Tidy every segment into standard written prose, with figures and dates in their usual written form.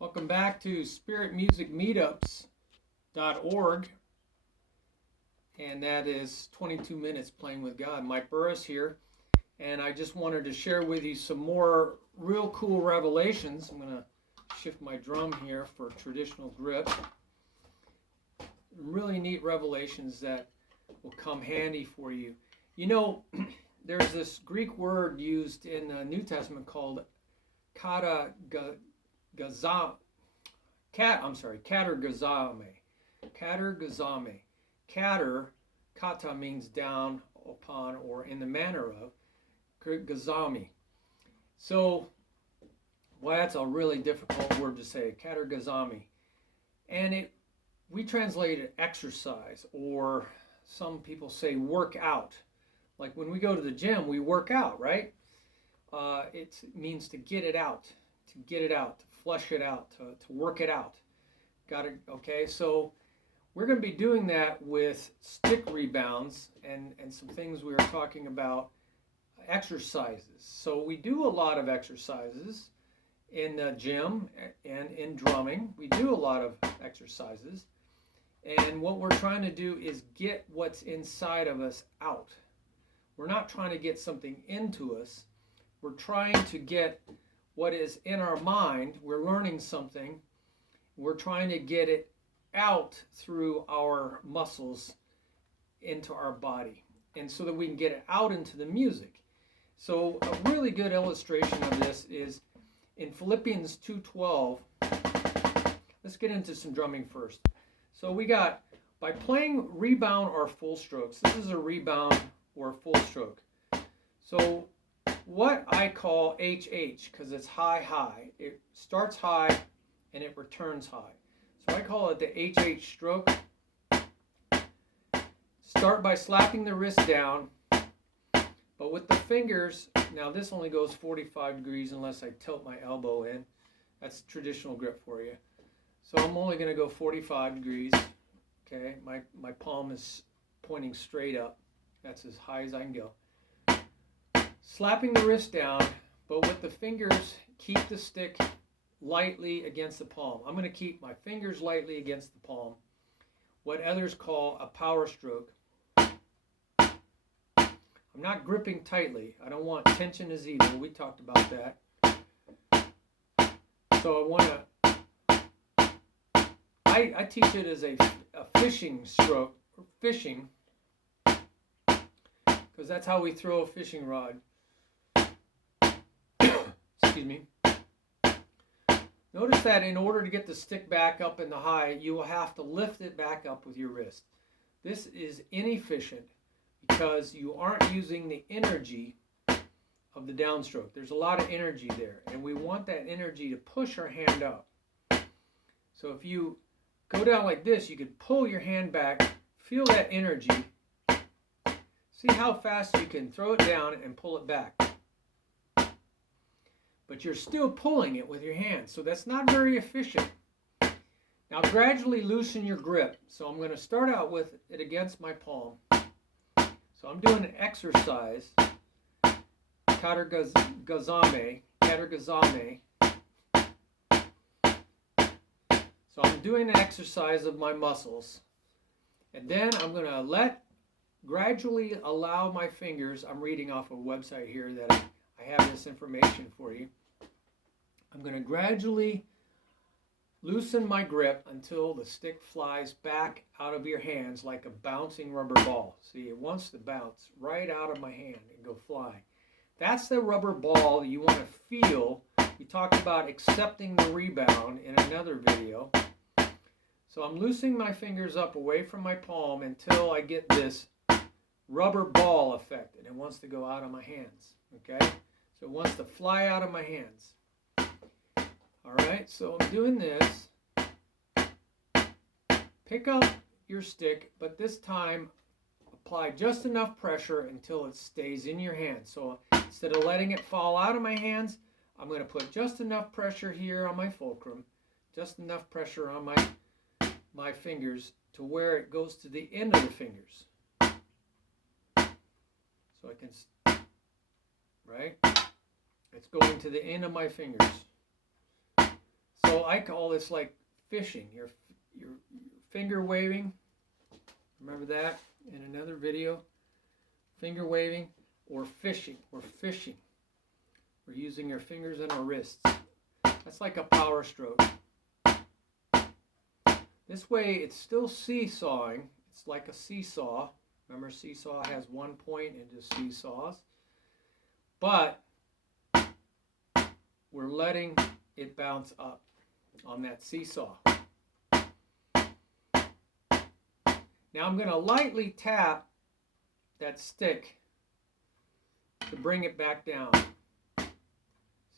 Welcome back to Spirit Music Meetups.org, and that is 22 minutes playing with God. Mike Burris here, and I just wanted to share with you some more real cool revelations. I'm going to shift my drum here for traditional grip. Really neat revelations that will come handy for you. You know, there's this Greek word used in the New Testament called katergazomai. Katergazomai. Kata means down upon or in the manner of. Gazami. So, well, that's a really difficult word to say. Katergazomai. And we translate it exercise, or some people say work out. Like when we go to the gym, we work out, right? It means to get it out, to flush it out, to work it out. Got it? Okay, so we're going to be doing that with stick rebounds and some things we were talking about, exercises. So we do a lot of exercises in the gym and in drumming. We do a lot of exercises. And what we're trying to do is get what's inside of us out. We're not trying to get something into us. We're trying to get what is in our mind. We're learning something. We're trying to get it out through our muscles into our body, and so that we can get it out into the music. So a really good illustration of this is in Philippians 2:12. Let's get into some drumming first. So we got, by playing rebound or full strokes, this is a rebound or full stroke. So what I call HH, because it's high, it starts high and it returns high. So I call it the HH stroke. Start by slapping the wrist down, but with the fingers, now this only goes 45 degrees unless I tilt my elbow in. That's traditional grip for you. So I'm only going to go 45 degrees. Okay, my palm is pointing straight up. That's as high as I can go. Slapping the wrist down, but with the fingers, keep the stick lightly against the palm. I'm going to keep my fingers lightly against the palm. What others call a power stroke. I'm not gripping tightly. I don't want tension as evil. We talked about that. So I want to, I teach it as a fishing stroke, fishing, because that's how we throw a fishing rod. Excuse me. Notice that in order to get the stick back up in the high, you will have to lift it back up with your wrist. This is inefficient because you aren't using the energy of the downstroke. There's a lot of energy there, and we want that energy to push our hand up. So if you go down like this, you could pull your hand back, feel that energy, see how fast you can throw it down and pull it back. But you're still pulling it with your hands, so that's not very efficient. Now gradually loosen your grip. So I'm going to start out with it against my palm. So I'm doing an exercise, katergazomai. So I'm doing an exercise of my muscles, and then I'm going to gradually allow my fingers. I'm reading off a website here that I have this information for you. I'm going to gradually loosen my grip until the stick flies back out of your hands like a bouncing rubber ball. See, it wants to bounce right out of my hand and go flying. That's the rubber ball you want to feel. We talked about accepting the rebound in another video. So I'm loosening my fingers up away from my palm until I get this rubber ball effect, and it wants to go out of my hands. Okay? So it wants to fly out of my hands. Alright, so I'm doing this. Pick up your stick, but this time apply just enough pressure until it stays in your hand. So instead of letting it fall out of my hands, I'm going to put just enough pressure here on my fulcrum, just enough pressure on my fingers to where it goes to the end of the fingers. So I can, right? It's going to the end of my fingers. So So I call this like fishing. You're finger waving. Remember that in another video? Finger waving or fishing. We're fishing. We're using our fingers and our wrists. That's like a power stroke. This way it's still seesawing. It's like a seesaw. Remember, seesaw has one point and just seesaws. But we're letting it bounce up on that seesaw. Now I'm going to lightly tap that stick to bring it back down.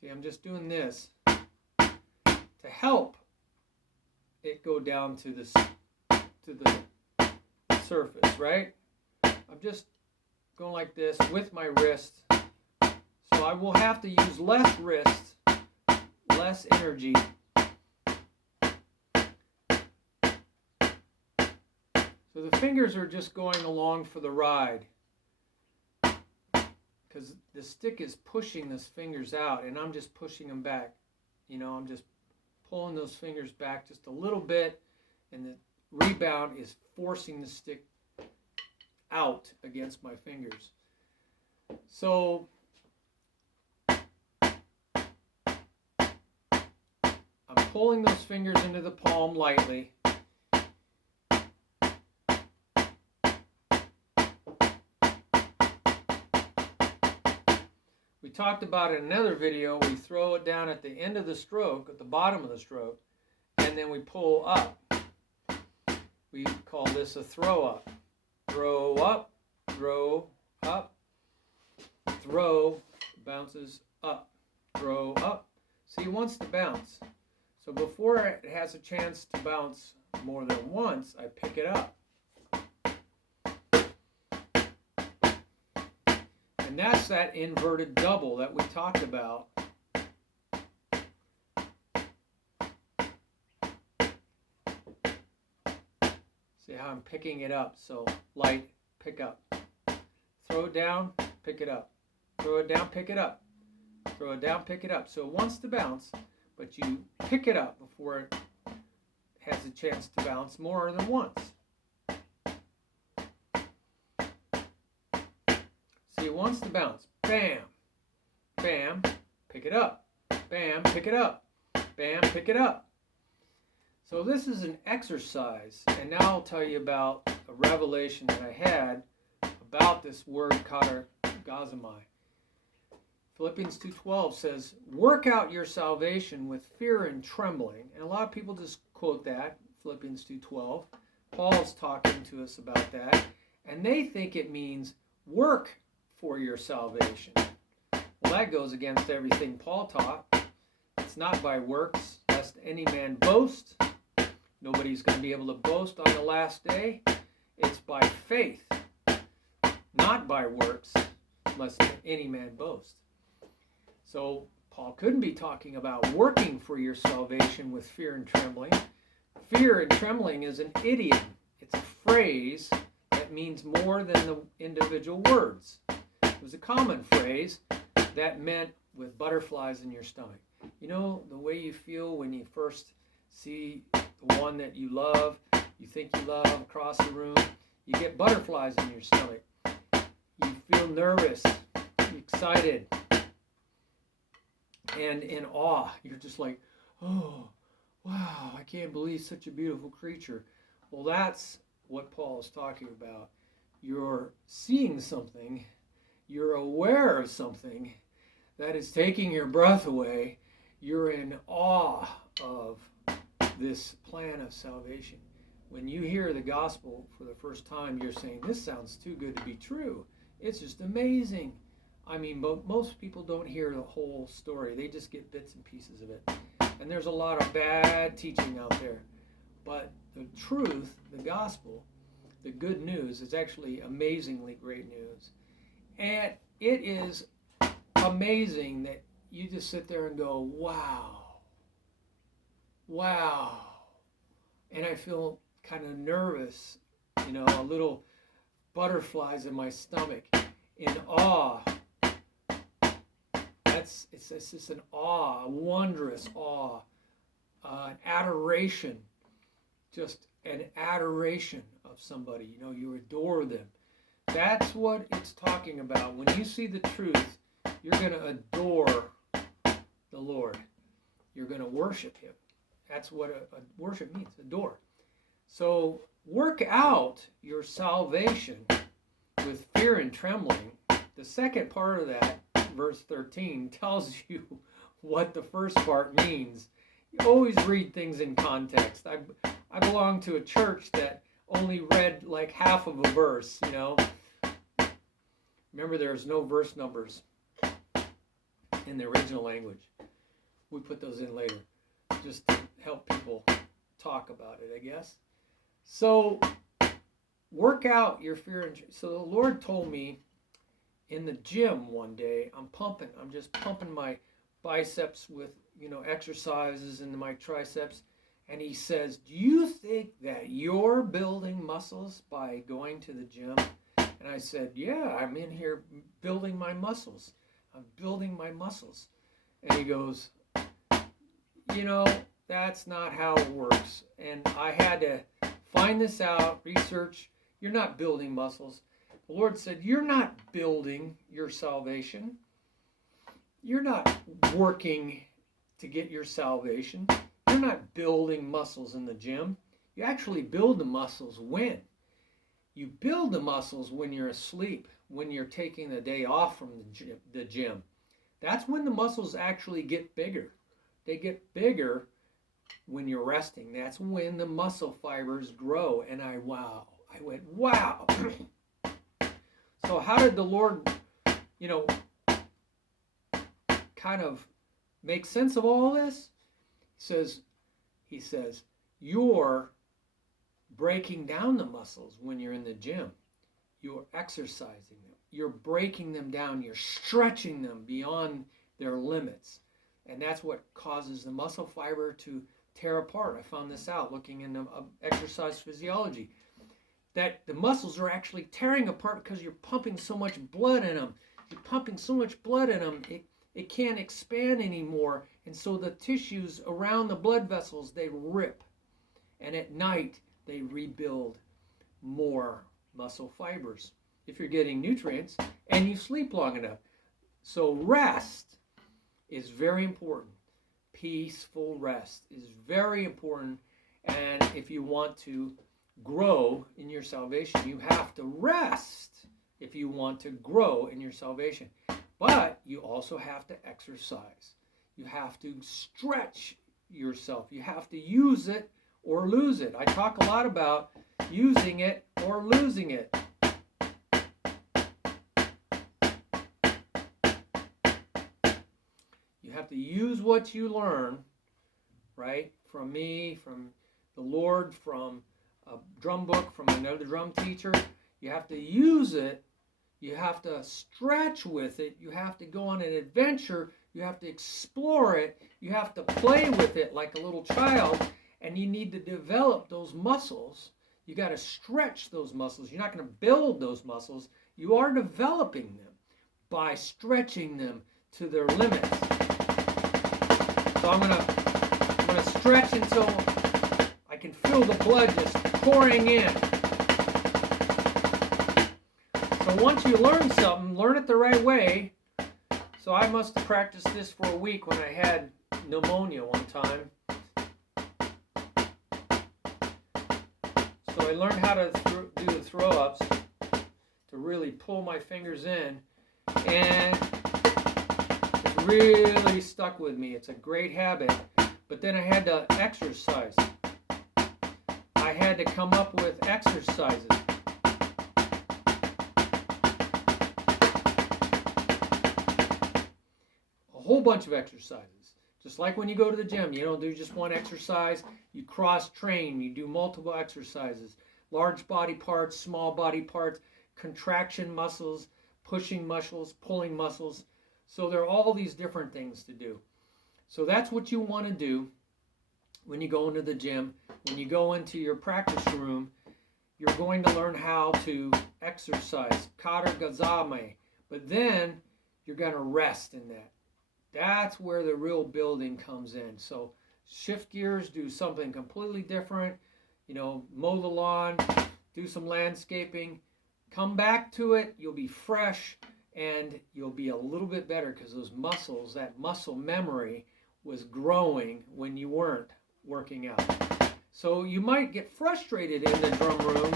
See, I'm just doing this to help it go down to the surface, right? I'm just going like this with my wrist. So I will have to use less wrist, less energy. So the fingers are just going along for the ride because the stick is pushing those fingers out and I'm just pushing them back. You know, I'm just pulling those fingers back just a little bit and the rebound is forcing the stick out against my fingers. So I'm pulling those fingers into the palm lightly. We talked about in another video, we throw it down at the end of the stroke, at the bottom of the stroke, and then we pull up. We call this a throw up. Throw up, throw up, throw, bounces up, throw up. See, it wants to bounce. So before it has a chance to bounce more than once, I pick it up. And that's that inverted double that we talked about. See how I'm picking it up? So light, pick up. Throw it down, pick it up. Throw it down, pick it up. Throw it down, pick it up. So it wants to bounce, but you pick it up before it has a chance to bounce more than once. See, it wants to bounce. Bam, bam, pick it up. Bam, pick it up. Bam, pick it up. So this is an exercise, and now I'll tell you about a revelation that I had about this word katergazomai. Philippians 2:12 says, work out your salvation with fear and trembling. And a lot of people just quote that, Philippians 2:12. Paul's talking to us about that. And they think it means work for your salvation. Well, that goes against everything Paul taught. It's not by works, lest any man boast. Nobody's going to be able to boast on the last day. It's by faith, not by works, lest any man boast. So Paul couldn't be talking about working for your salvation with fear and trembling. Fear and trembling is an idiom. It's a phrase that means more than the individual words. It was a common phrase that meant with butterflies in your stomach. You know, the way you feel when you first see the one that you love, you think you love across the room, you get butterflies in your stomach. You feel nervous, excited, and in awe. You're just like, oh, wow, I can't believe such a beautiful creature. Well, that's what Paul is talking about. You're seeing something, you're aware of something that is taking your breath away. You're in awe of this plan of salvation. When you hear the gospel for the first time, you're saying, this sounds too good to be true. It's just amazing. I mean, but most people don't hear the whole story. They just get bits and pieces of it. And there's a lot of bad teaching out there. But the truth, the gospel, the good news is actually amazingly great news. And it is amazing that you just sit there and go, wow. Wow. And I feel kind of nervous, you know, a little butterflies in my stomach, in awe. It's just an awe, a wondrous awe adoration, just an adoration of somebody. You know, you adore them. That's what it's talking about. When you see the truth, you're going to adore the Lord. You're going to worship him. That's what a worship means, adore. So work out your salvation with fear and trembling. The second part of that, verse 13, tells you what the first part means. You always read things in context. I belong to a church that only read like half of a verse, you know. Remember, there's no verse numbers in the original language. We put those in later just to help people talk about it, I guess. So work out your fear. So the Lord told me in the gym one day, I'm just pumping my biceps with, you know, exercises into my triceps. And he says, do you think that you're building muscles by going to the gym? And I said, yeah, I'm in here building my muscles. I'm building my muscles. And he goes, you know, that's not how it works. And I had to find this out, research. You're not building muscles. The Lord said, you're not building your salvation. You're not working to get your salvation. You're not building muscles in the gym. You actually build the muscles when? You build the muscles when you're asleep, when you're taking the day off from the gym. That's when the muscles actually get bigger. They get bigger when you're resting. That's when the muscle fibers grow. And I went, wow. So how did the Lord, you know, kind of make sense of all this? He says, you're breaking down the muscles when you're in the gym. You're exercising them. You're breaking them down. You're stretching them beyond their limits. And that's what causes the muscle fiber to tear apart. I found this out looking into exercise physiology. That the muscles are actually tearing apart because you're pumping so much blood in them. You're pumping so much blood in them, it can't expand anymore. And so the tissues around the blood vessels, they rip. And at night, they rebuild more muscle fibers if you're getting nutrients and you sleep long enough. So rest is very important. Peaceful rest is very important. And if you want to grow in your salvation, you have to rest if you want to grow in your salvation. But you also have to exercise. You have to stretch yourself. You have to use it or lose it. I talk a lot about using it or losing it. You have to use what you learn, right? From me, from the Lord, from a drum book, from another drum teacher. You have to use it. You have to stretch with it. You have to go on an adventure. You have to explore it. You have to play with it like a little child. And you need to develop those muscles. You got to stretch those muscles. You're not going to build those muscles. You are developing them by stretching them to their limits. So I'm gonna stretch until I can feel the blood just pouring in. So once you learn something, learn it the right way. So I must have practiced this for a week when I had pneumonia one time. So I learned how to do the throw-ups, to really pull my fingers in, and it really stuck with me. It's a great habit. But then I had to exercise. I had to come up with exercises. A whole bunch of exercises. Just like when you go to the gym, you don't do just one exercise. You cross-train. You do multiple exercises. Large body parts, small body parts, contraction muscles, pushing muscles, pulling muscles. So there are all these different things to do. So that's what you want to do when you go into the gym. When you go into your practice room, you're going to learn how to exercise, katergazomai. But then you're going to rest in that. That's where the real building comes in. So shift gears, do something completely different, mow the lawn, do some landscaping, come back to it, you'll be fresh, and you'll be a little bit better because those muscles, that muscle memory was growing when you weren't working out. So you might get frustrated in the drum room.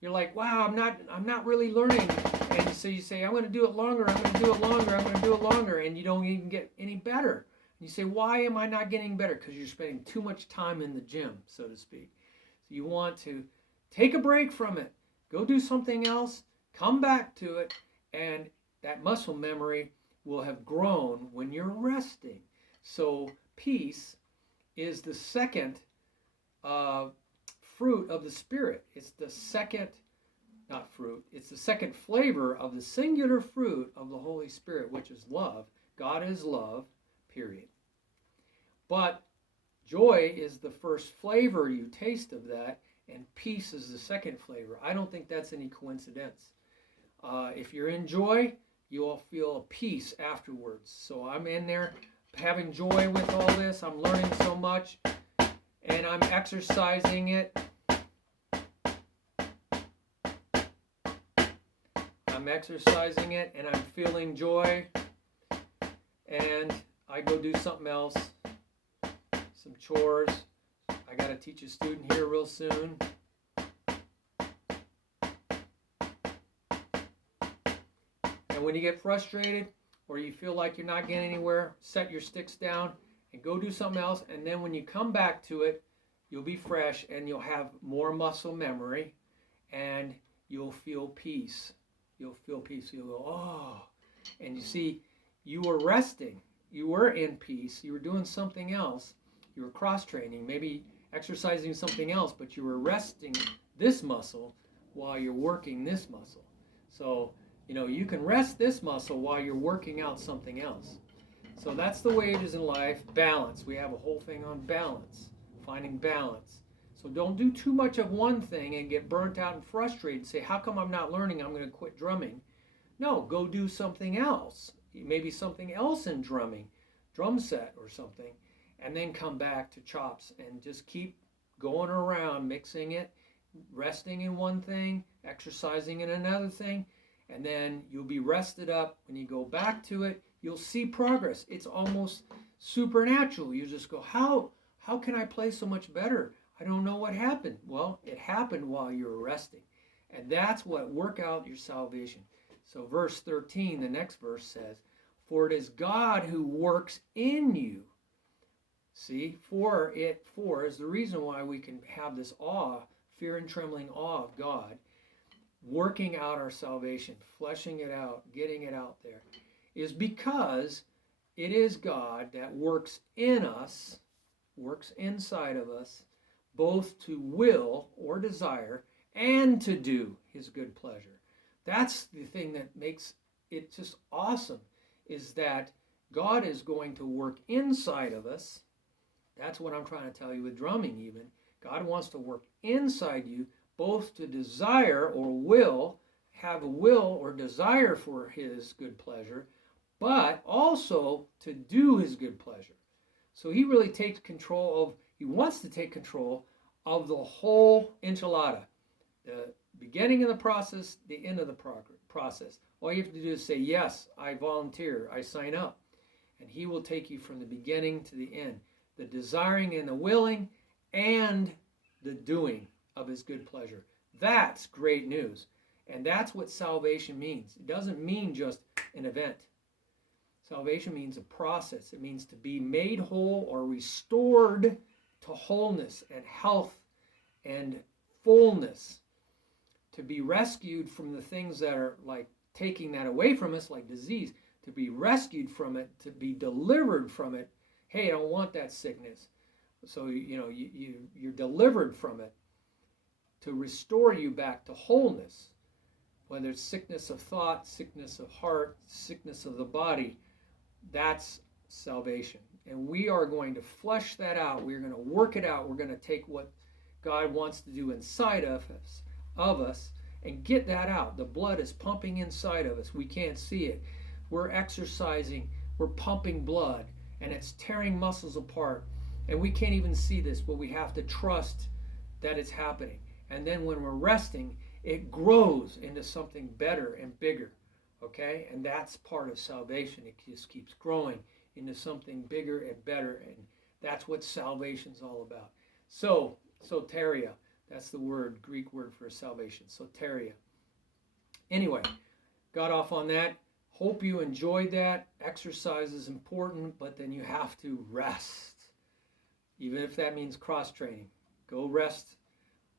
You're like, wow, I'm not really learning. And so you say, I'm going to do it longer, I'm going to do it longer, I'm going to do it longer, and you don't even get any better. You say, why am I not getting better? Because you're spending too much time in the gym, so to speak. So you want to take a break from it, go do something else, come back to it, and that muscle memory will have grown when you're resting. So peace is the second fruit of the Spirit. It's the second, not fruit, it's the second flavor of the singular fruit of the Holy Spirit, which is love. God is love, period. But joy is the first flavor you taste of that, and peace is the second flavor. I don't think that's any coincidence. If you're in joy, you'll feel a peace afterwards. So I'm in there having joy with all this. I'm learning so much, and I'm exercising it. I'm exercising it, and I'm feeling joy, and I go do something else, some chores. I got to teach a student here real soon. And when you get frustrated or you feel like you're not getting anywhere, set your sticks down and go do something else. And then when you come back to it, you'll be fresh and you'll have more muscle memory and you'll feel peace. You'll feel peace. You'll go, oh. And you see, you were resting. You were in peace. You were doing something else. You were cross-training, maybe exercising something else, but you were resting this muscle while you're working this muscle. So, you can rest this muscle while you're working out something else. So that's the way it is in life. Balance. We have a whole thing on balance, finding balance. So don't do too much of one thing and get burnt out and frustrated and say, how come I'm not learning? I'm going to quit drumming. No, go do something else. Maybe something else in drumming, drum set or something, and then come back to chops and just keep going around, mixing it, resting in one thing, exercising in another thing, and then you'll be rested up. When you go back to it, you'll see progress. It's almost supernatural. You just go, how can I play so much better? I don't know what happened. Well, it happened while you were resting. And that's what work out your salvation. So verse 13, the next verse says, for it is God who works in you. See, for is the reason why we can have this awe, fear and trembling awe of God, working out our salvation, fleshing it out, getting it out there, is because it is God that works in us, works inside of us, both to will or desire and to do his good pleasure. That's the thing that makes it just awesome, is that God is going to work inside of us. That's what I'm trying to tell you with drumming even. God wants to work inside you, both to desire or will, have a will or desire for his good pleasure, but also to do his good pleasure. So he really takes control of, he wants to take control of the whole enchilada. The beginning of the process, the end of the process. All you have to do is say, yes, I volunteer, I sign up. And he will take you from the beginning to the end. The desiring and the willing and the doing of his good pleasure. That's great news. And that's what salvation means. It doesn't mean just an event. Salvation means a process. It means to be made whole or restored to wholeness and health and fullness. To be rescued from the things that are like taking that away from us, like disease. To be rescued from it, to be delivered from it. Hey, I don't want that sickness. So, you're delivered from it to restore you back to wholeness. Whether it's sickness of thought, sickness of heart, sickness of the body, that's salvation. And we are going to flesh that out. We're going to work it out. We're going to take what God wants to do inside of us and get that out. The blood is pumping inside of us. We can't see it. We're exercising. We're pumping blood. And it's tearing muscles apart. And we can't even see this, but we have to trust that it's happening. And then when we're resting, it grows into something better and bigger. Okay? And that's part of salvation. It just keeps growing into something bigger and better. And that's what salvation's all about. So, soteria, that's the word, Greek word for salvation. Soteria. Anyway, got off on that. Hope you enjoyed that. Exercise is important, but then you have to rest. Even if that means cross-training. Go rest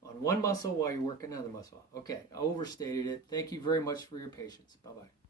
on one muscle while you work another muscle. Okay, I overstated it. Thank you very much for your patience. Bye-bye.